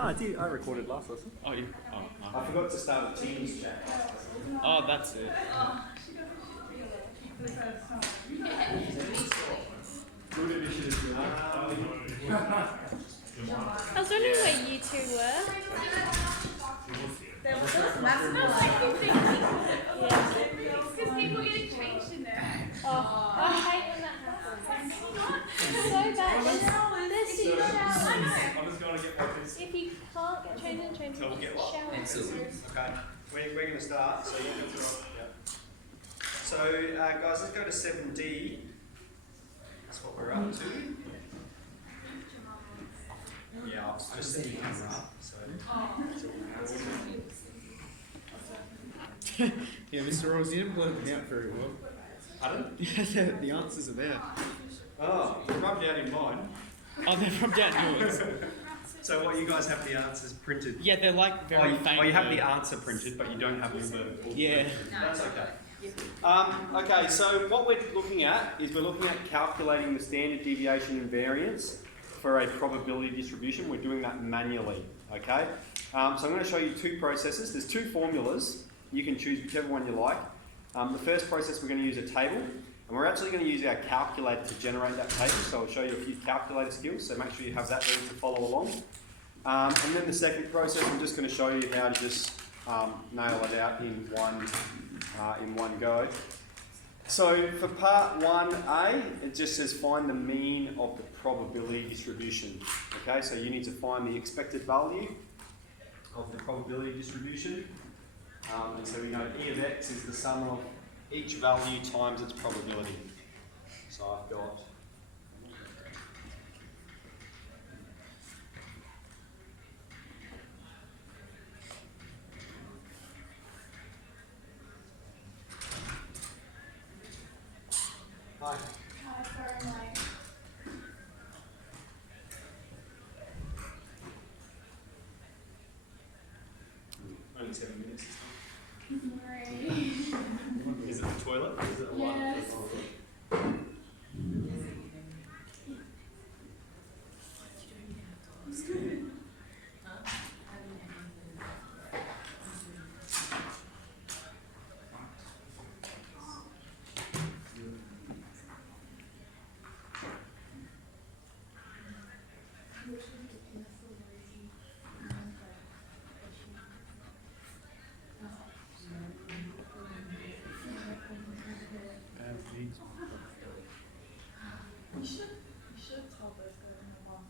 No, I did. I recorded last lesson. Oh, you. Oh, no. I forgot to start the Teams chat. Oh, that's it. Good initiative. I was wondering where you two were. There was a massive Because people getting changed in there. Oh, I hate when that happens. It's so bad. There's six showers. I'm just going to get my piss. If you can't get changed in, change So we'll get what? showers. Okay. We're going to start. So you can throw. Yeah. So guys, let's go to 7D. That's what we're up to. Yeah, I'll just set the camera up. So. Yeah, Mr. Rose, you didn't blurt them out very well. Pardon? The answers are there. Oh, rubbed out in mine. Oh, they're from down yours. So what, you guys have the answers printed? Yeah, they're like very faint. you have the answer printed, but you don't have the book. Yeah. That's okay. Okay, so what we're looking at is we're looking at calculating the standard deviation and variance for a probability distribution. We're doing that manually, okay? So I'm going to show you two processes. There's two formulas. You can choose whichever one you like. The first process, we're going to use a table, and we're actually going to use our calculator to generate that table. So I'll show you a few calculator skills, so make sure you have that ready to follow along. And then the second process, I'm just going to show you how to just nail it out in one go. So for part 1A, it just says find the mean of the probability distribution. Okay, so you need to find the expected value of the probability distribution. And so we know E of x is the sum of each value times its probability. So I've got Hi. Hi, sorry, Mike. Only 7 minutes. Marie. Is it the toilet? Is it a Yes. You should have told those girls in the bathroom.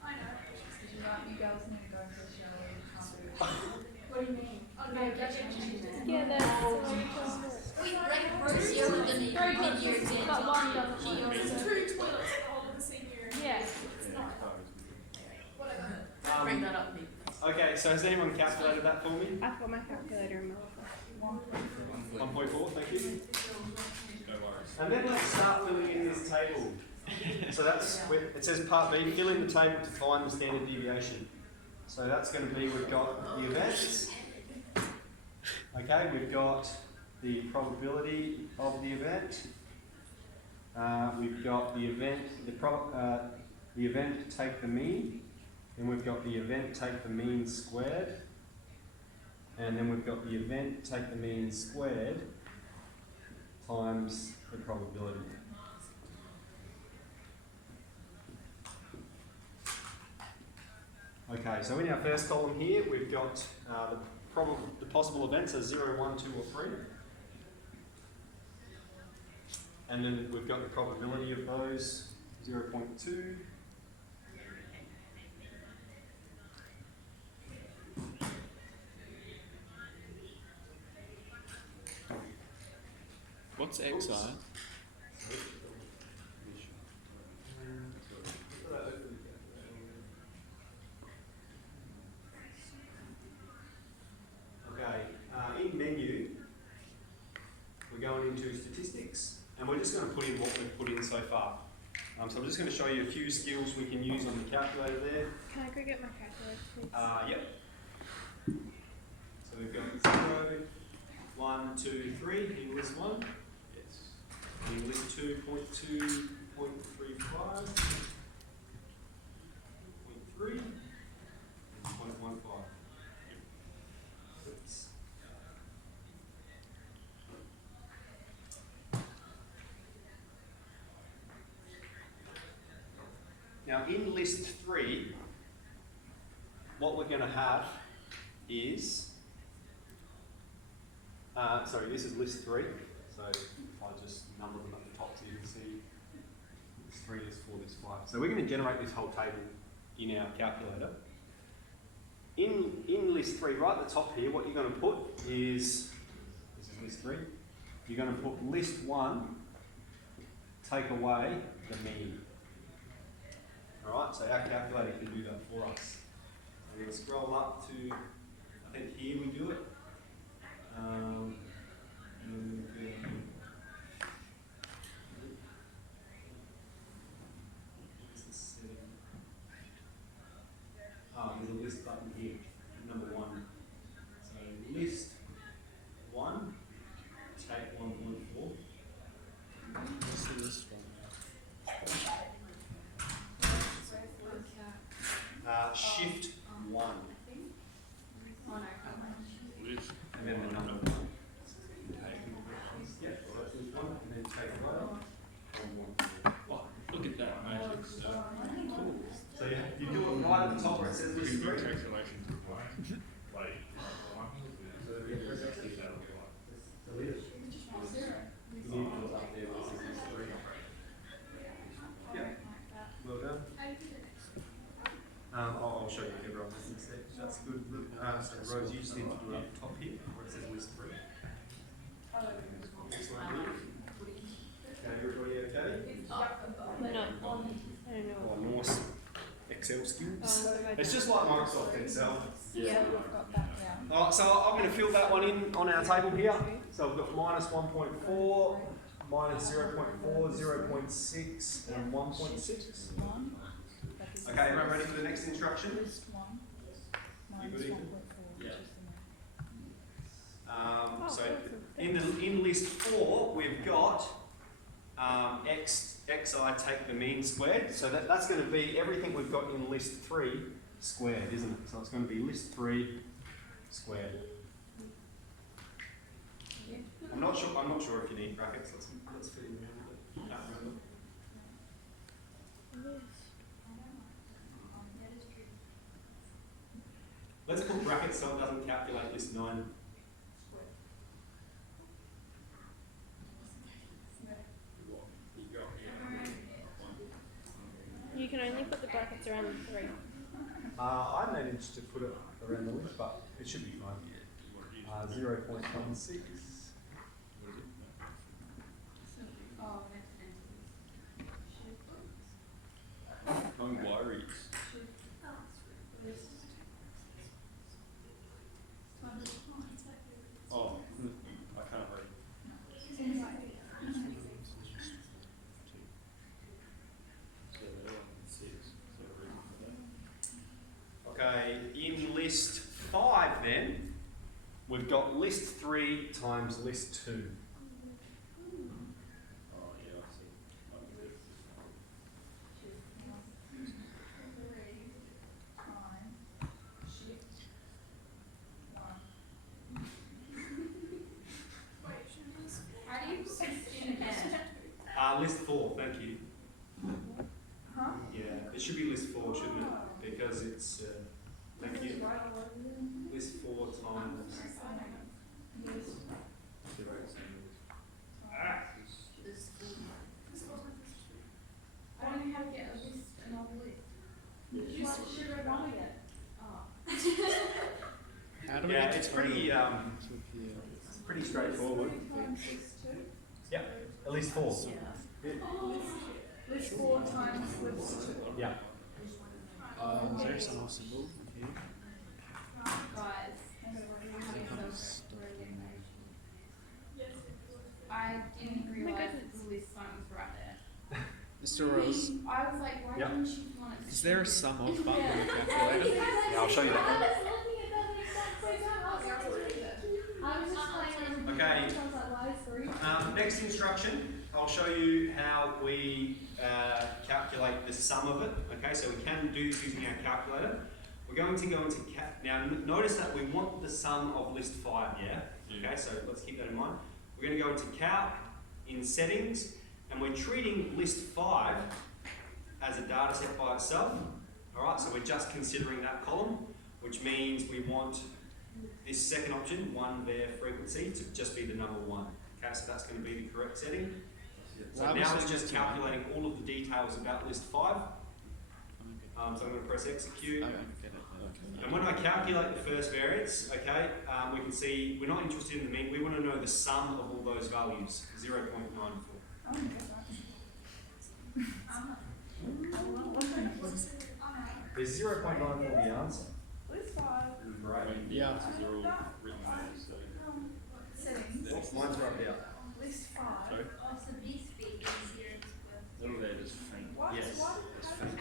I know. Because you're like, you girls need to go into the shower and you can't do it. What do you mean? Oh, no, get changed in there. Yeah, there's Wait, like Rosie only did it mid-year exam. got one done. There's 2 toilets all in the same area. Yeah. Whatever. Bring that up, me. Okay, so has anyone calculated that for me? I've got my calculator in my office. 1.4, thank you. And then let's start filling in this table. So that's, it says part B, fill in the table to find the standard deviation. So that's going to be, we've got the events. Okay, we've got the probability of the event. We've got the event, the event take the mean. Then we've got the event take the mean squared. And then we've got the event take the mean squared times the probability. Okay, so in our first column here, we've got the possible events are 0, 1, 2 or 3. And then we've got the probability of those, 0.2. What's XI? Okay, in menu, we're going into statistics, and we're just going to put in what we've put in so far. So I'm just going to show you a few skills we can use on the calculator there. Can I go get my calculator, please? Yep. So we've got 0, 1, 2, 3. Can you list 1? Yes. Can you list 2.2, 0.35, 0.3, 0.4. Now in list 3, what we're going to have is, this is list 3, so I'll just number them at the top so you can see list 3, list 4, list 5. So we're going to generate this whole table in our calculator. In list 3, right at the top here, what you're going to put is, this is list 3, you're going to put list 1, take away the mean. Alright, so our calculator can do that for us. We're going to scroll up to, I think here we do it. There's a list button here, number 1. So list 1, take 1.4. What's the list one? Shift 1. Oh, no. And then the number 1. Yeah, so that's list 1, and then take it right off. Wow, look at that magic stuff. Cool. So you do it right at the top where it says list 3. Calculations required. Like, Well done. I'll show you everyone instead. That's good. So Rose, you just need to do it up top here where it says list 3. Okay, everybody okay? No. I don't know. Oh, Norse Excel skills. Oh, It's just like Microsoft Excel. Yeah. We've got that down. Alright, so I'm going to fill that one in on our table here. So we've got minus 1.4, minus 0.4, 0.6, and 1.6. One. That is Okay, everyone ready for the next instruction? list 1. You Minus good, Ethan? 1.4, which Yeah. is the So in list 4, we've got xi take the mean squared. So that's going to be everything we've got in list 3 squared, isn't it? So it's going to be list 3 squared. I'm not sure if you need brackets. Let's fit in there. I can't remember. Let's put brackets so it doesn't calculate list 9. You can only put the brackets around the 3. I managed to put it around the list, but it should be fine. 0.16. Oh, no worries. Oh, I can't read. Okay, in list 5 then, we've got list 3 times list 2. Oh, yeah, I see. How do you in there? List 4, thank you. Huh? Yeah, it should be list 4, shouldn't it? Because it's, thank you. List 4 times. I don't know how to get a list, another list. You should have wanted it. How do we Yeah, get to it's pretty, total? pretty straightforward. Times list 2. Yep, at least 4. List 4 times list 2. Yeah. Is there some symbol here? Guys, I didn't my realise goodness. the list sign was right there. Mr. Rose, I was like, why Yep. didn't you want it? is there a sum off button on the calculator? Yeah, I'll show you that. Okay. Next instruction, I'll show you how we calculate the sum of it. Okay, so we can do this using our calculator. We're going to go into now. Notice that we want the sum of list 5. Yeah. Okay, so let's keep that in mind. We're going to go into calc in settings, and we're treating list 5 as a data set by itself. All right, so we're just considering that column, which means we want this second option, one var frequency, to just be the number 1. Okay, so that's going to be the correct setting. So Why now was it's it just two? calculating all of the details about list 5. So I'm going to press execute. Okay, get it. Okay. And when I calculate the first variance, okay, we can see we're not interested in the mean, we want to know the sum of all those values, 0.94. I want to get that. There's 0.94 the answer. List 5. Right. The answers are all written there, so. Settings. Mine's right there. List 5. Sorry? Also, this bit is here. They're all there, just faint. What? Yes. What? That's faint.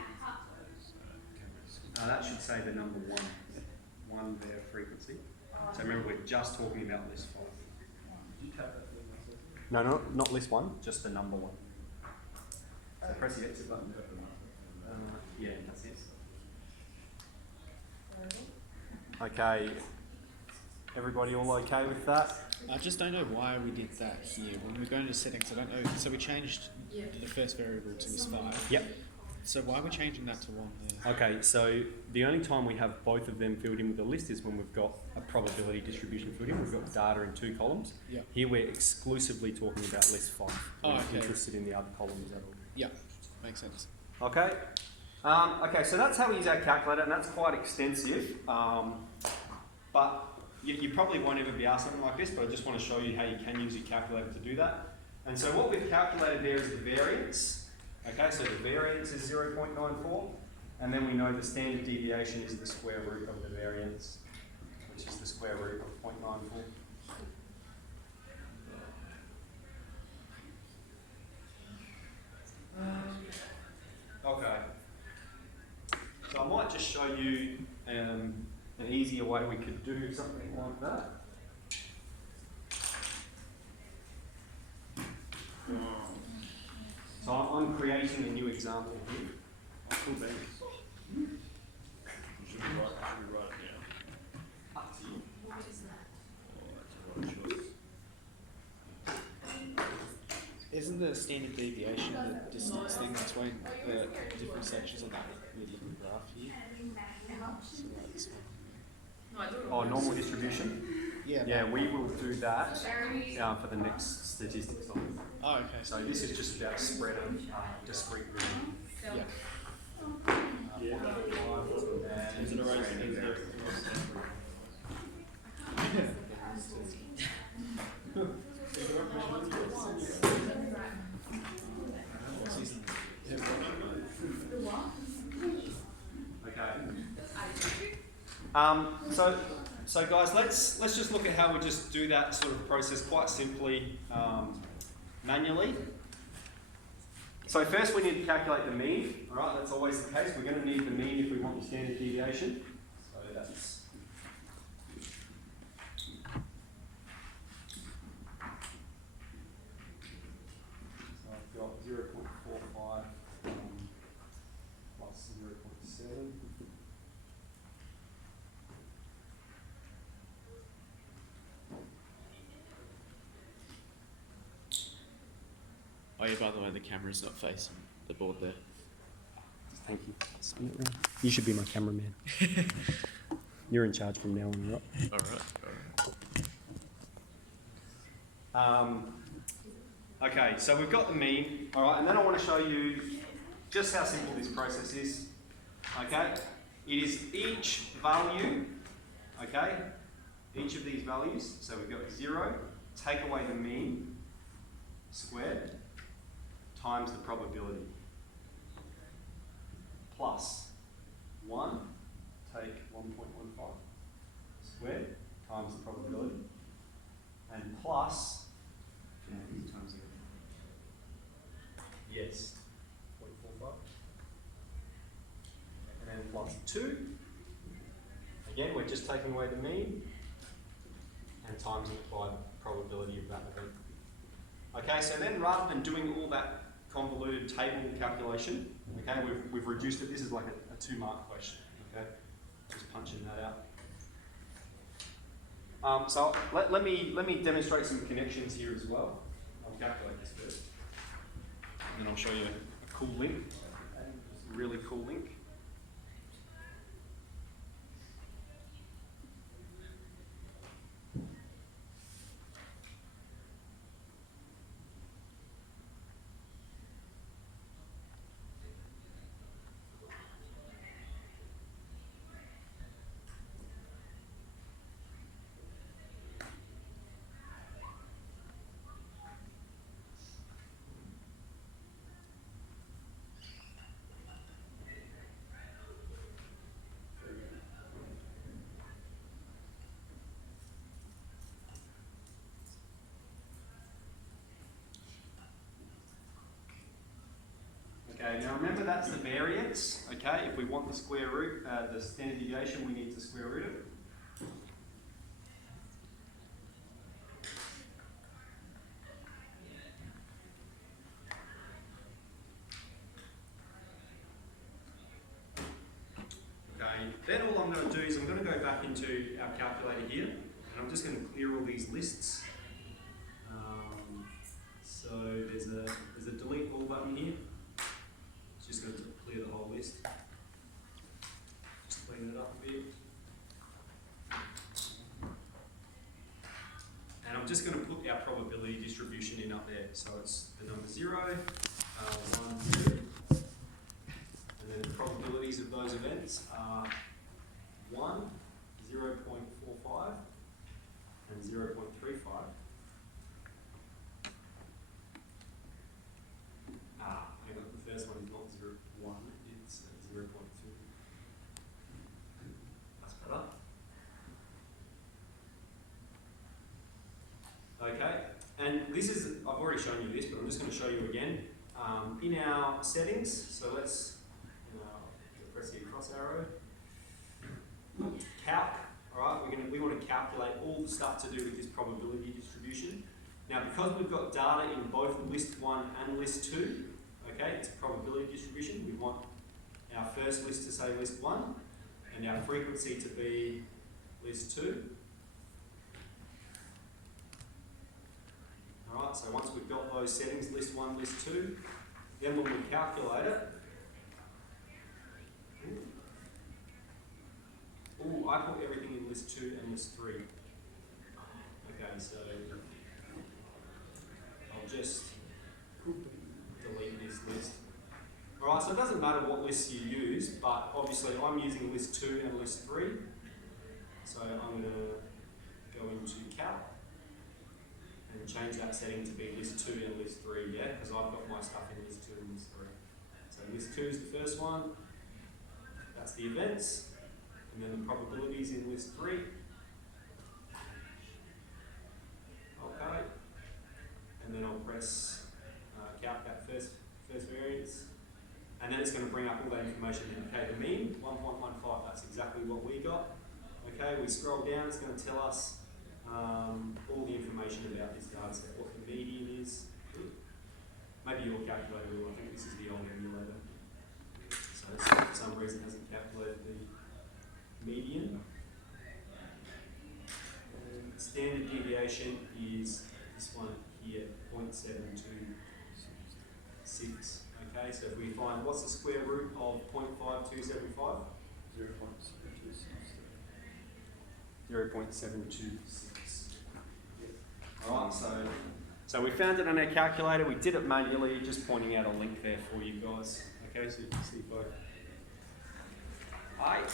That should say the number 1. 1 var frequency. So remember, we're just talking about list 5. No, not list 1, just the number 1. So press the exit button. Yeah, that's it. Okay. Everybody all okay with that? I just don't know why we did that here. When we go into settings, I don't know. So we changed the first variable to this 5. Yep. So why are we changing that to 1 there? Okay, so the only time we have both of them filled in with a list is when we've got a probability distribution filled in. We've got data in 2 columns. Yeah. Here we're exclusively talking about list 5. We're Oh, not okay. interested in the other columns at all. Yeah, makes sense. Okay. Okay, so that's how we use our calculator, and that's quite extensive. But you probably won't ever be asked something like this, but I just want to show you how you can use your calculator to do that. And so what we've calculated there is the variance. Okay, so the variance is 0.94, and then we know the standard deviation is the square root of the variance, which is the square root of 0.94. Okay. So I might just show you an easier way we could do something like that. So I'm creating a new example here. Cool beans. Should we write it down? Up to you. Oh, that's the right choice. Isn't the standard deviation the distance thing between the different sections of that little graph here? So like this one. Oh, normal distribution? Yeah. Yeah, we will do that for the next statistics line. Oh, okay. So this is just about spread of discrete variables. Yeah. Is it alright to leave there? Okay. So guys, let's just look at how we just do that sort of process quite simply manually. So first we need to calculate the mean. All right, that's always the case. We're going to need the mean if we want the standard deviation. So that's I've got 0.45 plus 0.7. Oh yeah, by the way, the camera's not facing the board there. Thank you. You should be my cameraman. You're in charge from now on, right? Alright. Okay, so we've got the mean, all right, and then I want to show you just how simple this process is. Okay, it is each value, okay, each of these values. So we've got 0, take away the mean squared times the probability plus 1, take 1.15 squared times the probability, and plus times 0. Yes, 0.45. And then plus 2. Again, we're just taking away the mean and times it by the probability of that event. Okay, so then rather than doing all that convoluted table calculation, okay, we've reduced it. This is like a 2-mark question. Okay, just punching that out. So let me demonstrate some connections here as well. I'll calculate this first, and then I'll show you a cool link. really cool link. Okay, now remember that's the variance, okay? If we want the square root, the standard deviation, we need to square root it. Okay, then all I'm going to do is I'm going to go back into our calculator here, and I'm just going to clear all these lists. So there's a delete all button here. It's just going to clear the whole list. Just clean it up a bit. And I'm just going to put our probability distribution in up there. So it's the number 0, 1, 2. And then the probabilities of those events are 1, 0.45, and 0.35. Hang on, the first one is not 0.1, it's 0.2. That's better. Okay, and this is, I've already shown you this, but I'm just going to show you again. In our settings, so let's press the cross arrow. Calc, all right, we want to calculate all the stuff to do with this probability distribution. Now, because we've got data in both list 1 and list 2, okay, it's a probability distribution. We want our first list to say list 1 and our frequency to be list 2. All right, so once we've got those settings, list 1, list 2, then when we calculate it, I put everything in list 2 and list 3. Okay, so I'll just delete this list. Alright, so it doesn't matter what lists you use, but obviously I'm using list 2 and list 3. So I'm going to go into calc and change that setting to be list 2 and list 3, yeah? Because I've got my stuff in list 2 and list 3. So list 2 is the first one. That's the events. And then the probabilities in list 3. Okay. And then I'll press calc that first variance. And then it's going to bring up all that information. Okay, the mean, 1.15, that's exactly what we got. Okay, we scroll down, it's going to tell us all the information about this data set, what the median is. Maybe your calculator will, I think this is the old emulator. So for some reason it hasn't calculated the median. And standard deviation is this one here, 0.726. Okay, so if we find what's the square root of 0.5275? 0.726. Alright, so we found it on our calculator, we did it manually, just pointing out a link there for you guys. Okay, so you can see both. Alright,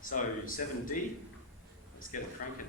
so 7D, let's get it cranking.